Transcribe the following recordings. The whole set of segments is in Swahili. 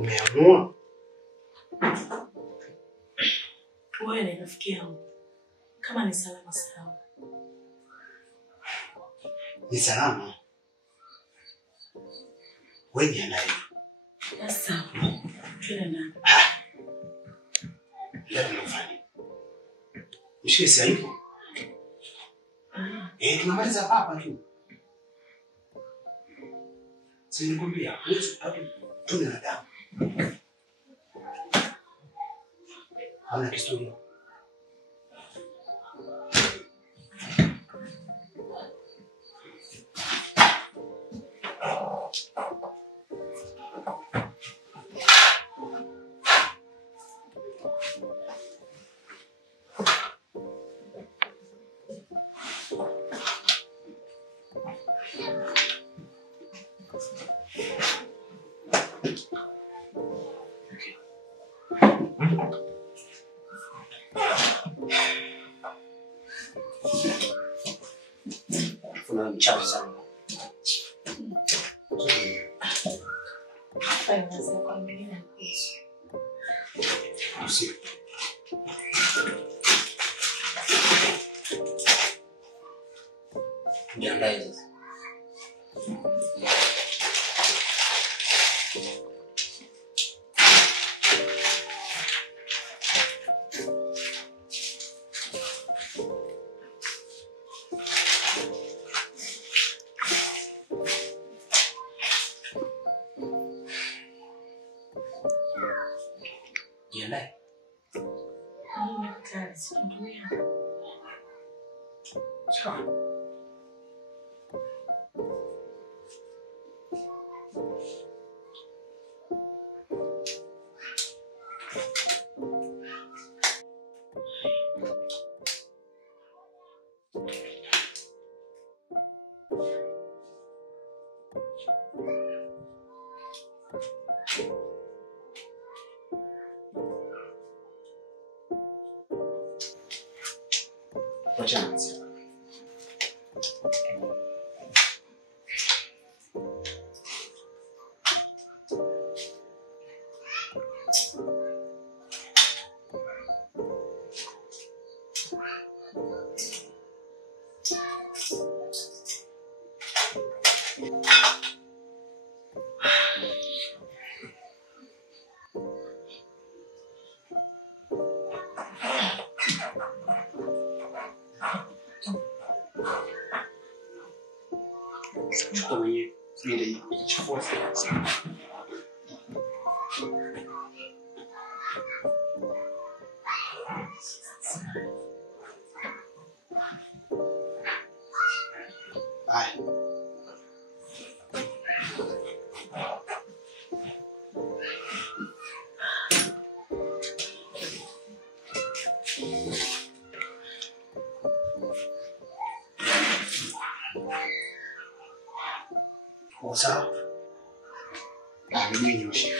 Umeamua? Wewe ni rafiki yangu. Kama ni salama salama. Ni salama. Wewe ni nani? Sasa, twende ndani. Ndani unafanya? Mshike saipo. Tunamaliza hapa tu. Sisi nikwambia, wewe hapo tuna damu. Hauna kistoria. Kuna mchafu sana. Fanya kwa mwingine kuishi. Usiku. Jiandae sasa. Jiandae. Kazi ndio. Sawa. Chance. Chukua mwenyewe ile chukua sasa. Sawa? Mimi nyoshe.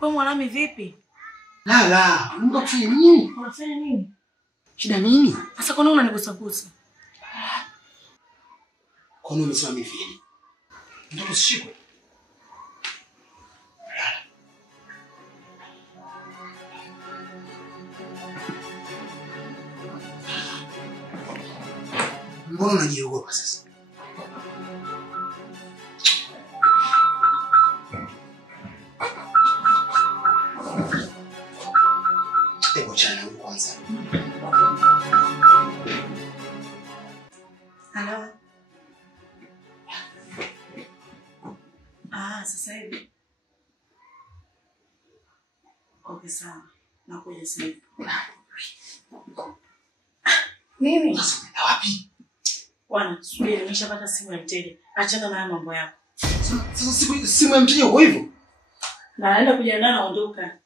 Wewe mwanami vipi? La, unataka kufanya nini? Unafanya nini? Shida nini? Sasa kwa nini unanigusagusa? Kwa nini umesema mimi hivi? Ndio usishikwe. Mbona unajiogopa sasa? Hebu chana kwanza. Hello. Sasa hivi. Okay, sawa. Nakuja sasa hivi. Nini? Sasa unaenda wapi? Bwana, subiri nimeshapata simu ya mteja. Achana na mambo yako. Sasa simu ya mteja uko hivyo? Na naenda kujiandaa naondoka.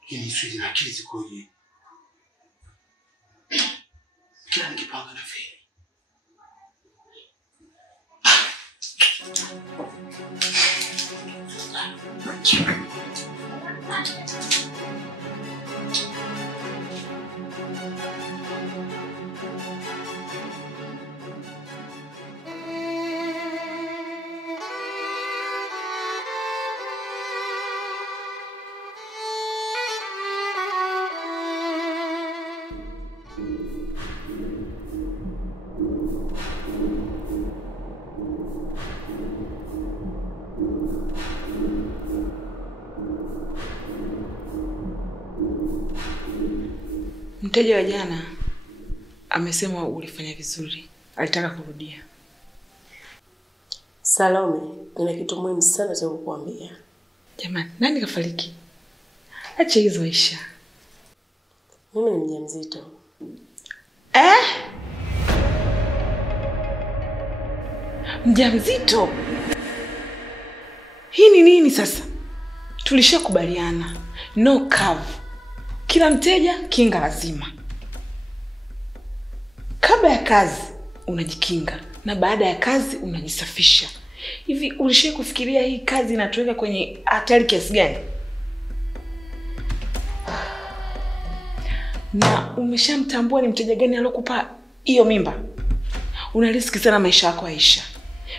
Hili swali na akili zikoje? Kila nikipanga na feli. Mteja wa jana amesema ulifanya vizuri. Alitaka kurudia. Salome, nina kitu muhimu sana cha kukuambia. Jamani, nani kafariki? Acha hizo Aisha. Mimi ni mjamzito. Mjamzito? Hii ni nini sasa? Tulishakubaliana. No cover. Kila mteja kinga lazima. Kabla ya kazi unajikinga na baada ya kazi unajisafisha. Hivi ulishawahi kufikiria hii kazi inatuweka kwenye hatari kiasi gani? Na umeshamtambua ni mteja gani alokupa hiyo mimba? Unariski sana maisha yako Aisha.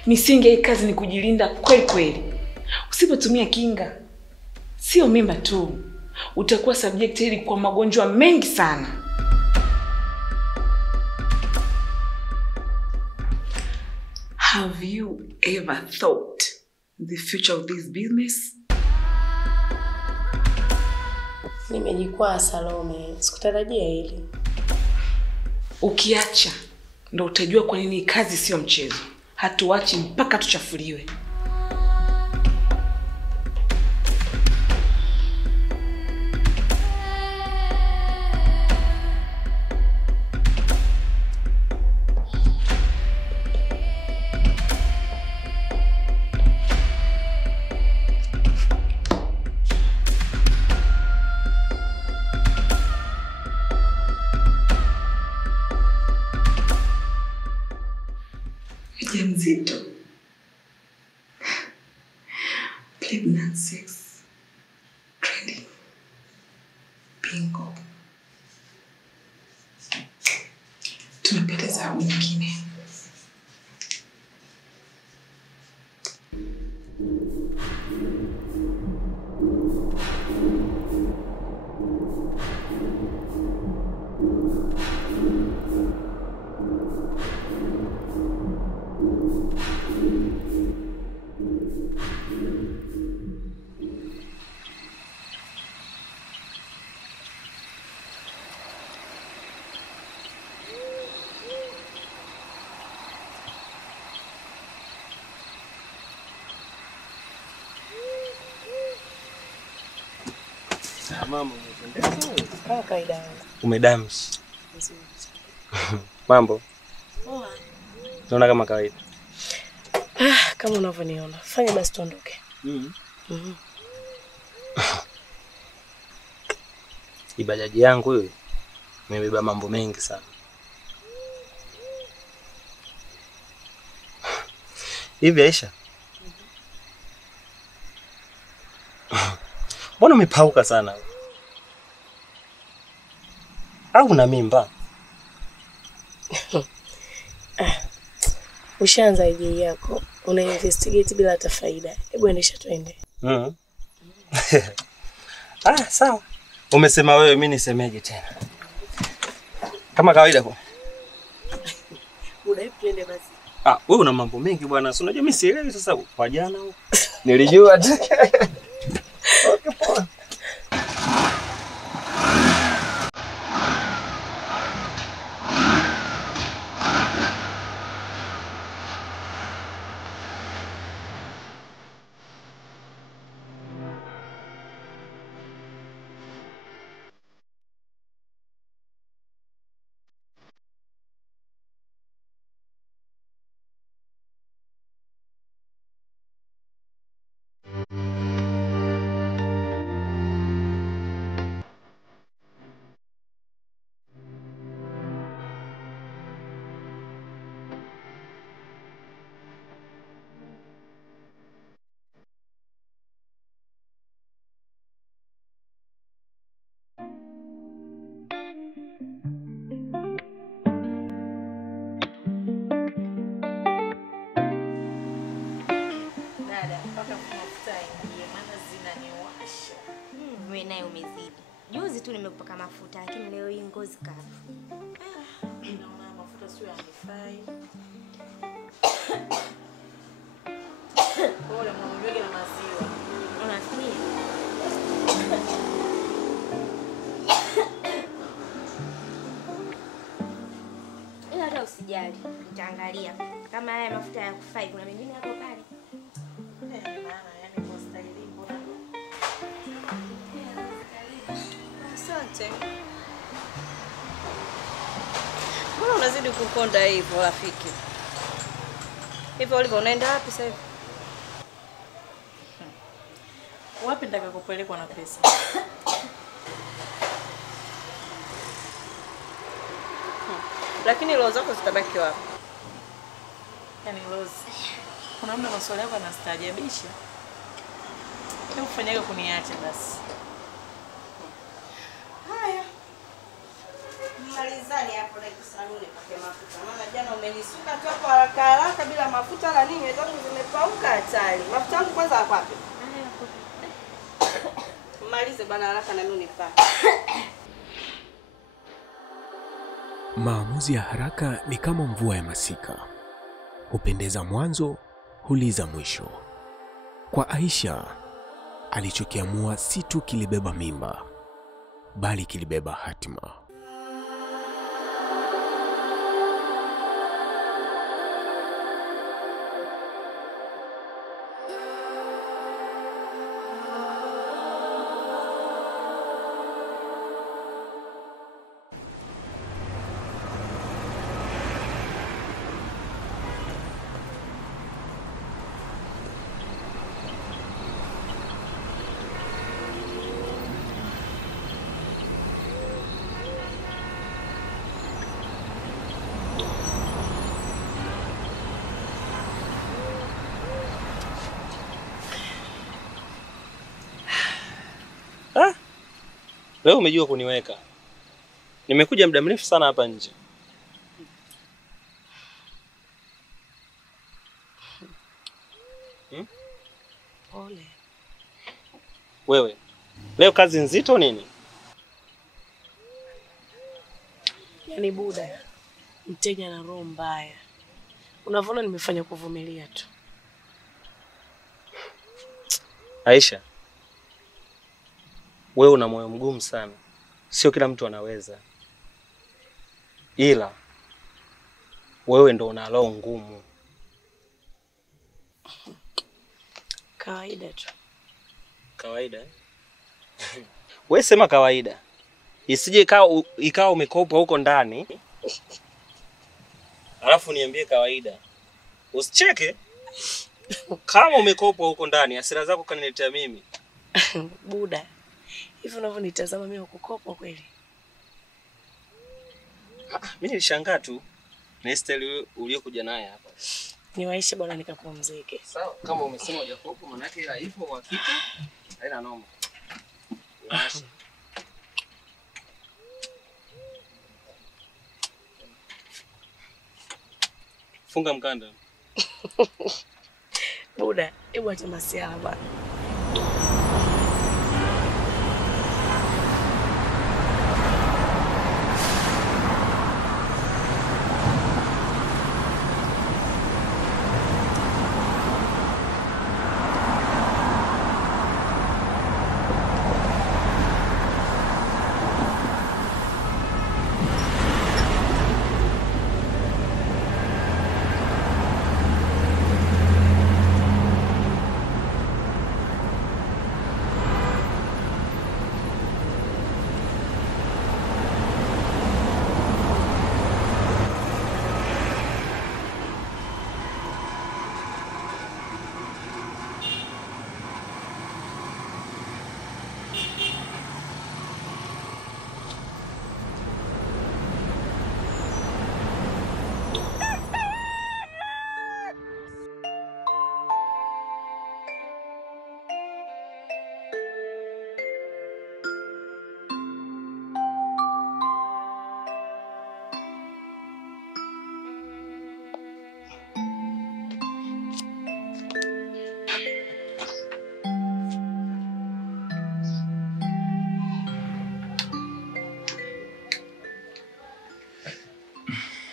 Misingi ya hii kazi ni kujilinda kweli kweli. Usipotumia kinga, sio mimba tu, utakuwa subjected kwa magonjwa mengi sana. Have you ever thought the future of this business? Nimejikwaa Salome, sikutarajia hili. Ukiacha ndo utajua kwa nini kazi sio mchezo. Hatuachi mpaka tuchafuliwe. Mjamzito. Pregnant sex. Training. Bingo. Tumepoteza mwingine. Mama, umependeza wewe. Kama kawaida yangu. Umedamshi. Mambo? Poa. Naona kama kawaida. Kama unavyoniona. Fanya basi tuondoke. Ibajaji yangu hiyo imebeba mambo mengi sana. Hivi Aisha? Mbona umepauka sana? Au una mimba? Ushaanza idea yako. Una investigate bila hata faida. Hebu endesha tuende. Sawa. Umesema wewe, mimi nisemeje tena? Kama kawaida kwa. Unaipi tuende basi. Wewe una mambo mengi bwana. Si unajua mimi sielewi sasa kwa jana huko. Nilijua tu. Okay, poa. mafuta ingie, maana zinaniwasha. Wewe naye umezidi. Juzi tu nimekupaka mafuta lakini leo hii ngozi kavu. Naona mafuta sio yanifai. Pole mwanamjoge na maziwa. Unafikiri? Ila hata usijali, nitaangalia. Kama haya mafuta yakufai kuna mengine hapo pale. Maana yani kwa staili mbona? Asante. Mbona unazidi kukonda hivyo rafiki? Hivyo ulivyo unaenda wapi sasa hivi? Wapi nataka kupelekwa na pesa? Lakini roho zako zitabaki wapi? Yaani Rose, kuna muda maswali yako yanastaajabisha. Hebu fanyaga kuniacha basi. Haya. Malizani hapo na saluni pake mafuta. Maana jana umenisuka tu hapo haraka haraka bila mafuta la nini? Zangu zimepauka hatari. Mafuta yangu kwanza yako wapi? Malize bana haraka na mimi nipate. Maamuzi ya haraka ni kama mvua ya masika. Hupendeza mwanzo, huliza mwisho. Kwa Aisha, alichokiamua si tu kilibeba mimba, bali kilibeba hatima. Leo umejua kuniweka. Nimekuja muda mrefu sana hapa nje. Pole. Wewe, leo kazi nzito nini? Yaani Buda, mteja na roho mbaya. Unavyoona nimefanya kuvumilia tu. Aisha, wewe una moyo mgumu sana. Sio kila mtu anaweza. Ila wewe ndo una roho ngumu. Kawaida tu. Kawaida? Wewe sema kawaida. Isije ikawa umekopa huko ndani. Alafu niambie kawaida. Usicheke. Kama umekopa huko ndani, hasira zako kaniletea mimi. Buda, hivi unavyonitazama mimi ukukopa kweli? Mimi nilishangaa tu na style uliokuja naye hapa. Niwaishe bwana nikapumzike. Sawa, kama umesema hujakopa maana yake ila ipo uhakika. Haina noma. Funga mkanda. Buda, hebu acha masiala bwana.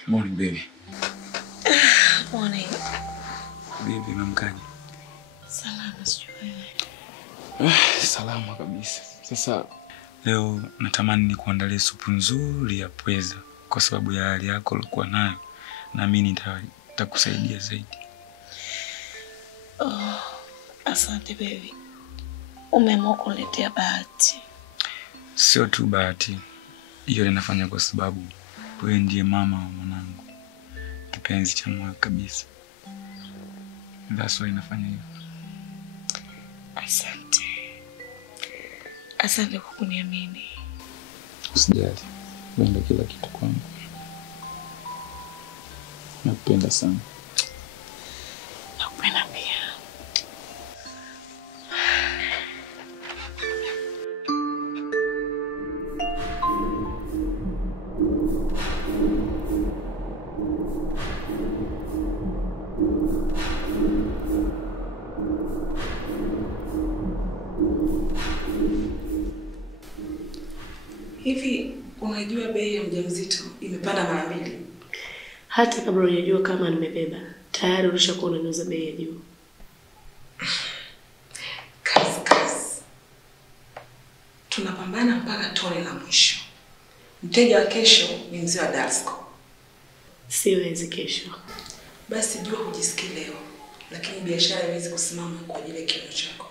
Morning baby. Morning. Baby, mamkaje? Salama sijui. Salama kabisa. Sasa leo natamani nikuandalie supu nzuri ya pweza kwa sababu ya hali yako ulikuwa nayo. Naamini nitakusaidia zaidi. Oh, asante baby. Umeamua kuniletea bahati. Sio tu bahati. Hiyo ninafanya kwa sababu wewe ndiye mama wa mwanangu. Kipenzi cha moyo kabisa. That's why nafanya hivyo. Asante. Asante kwa kuniamini. Usijali. Wewe ndio kila kitu kwangu. Nakupenda sana. Nakupenda pia. Hivi unajua bei ya mjamzito imepanda mara 2? Hata kabla hujajua kama nimebeba, tayari ulishakuwa unaniuza bei ya juu. Kazi. Tunapambana mpaka tone la mwisho. Mteja wa kesho ni mzee wa Dasko. Siwezi kesho. Basi jua hujisikii leo, lakini biashara haiwezi kusimama kwa ajili ya kiuno chako.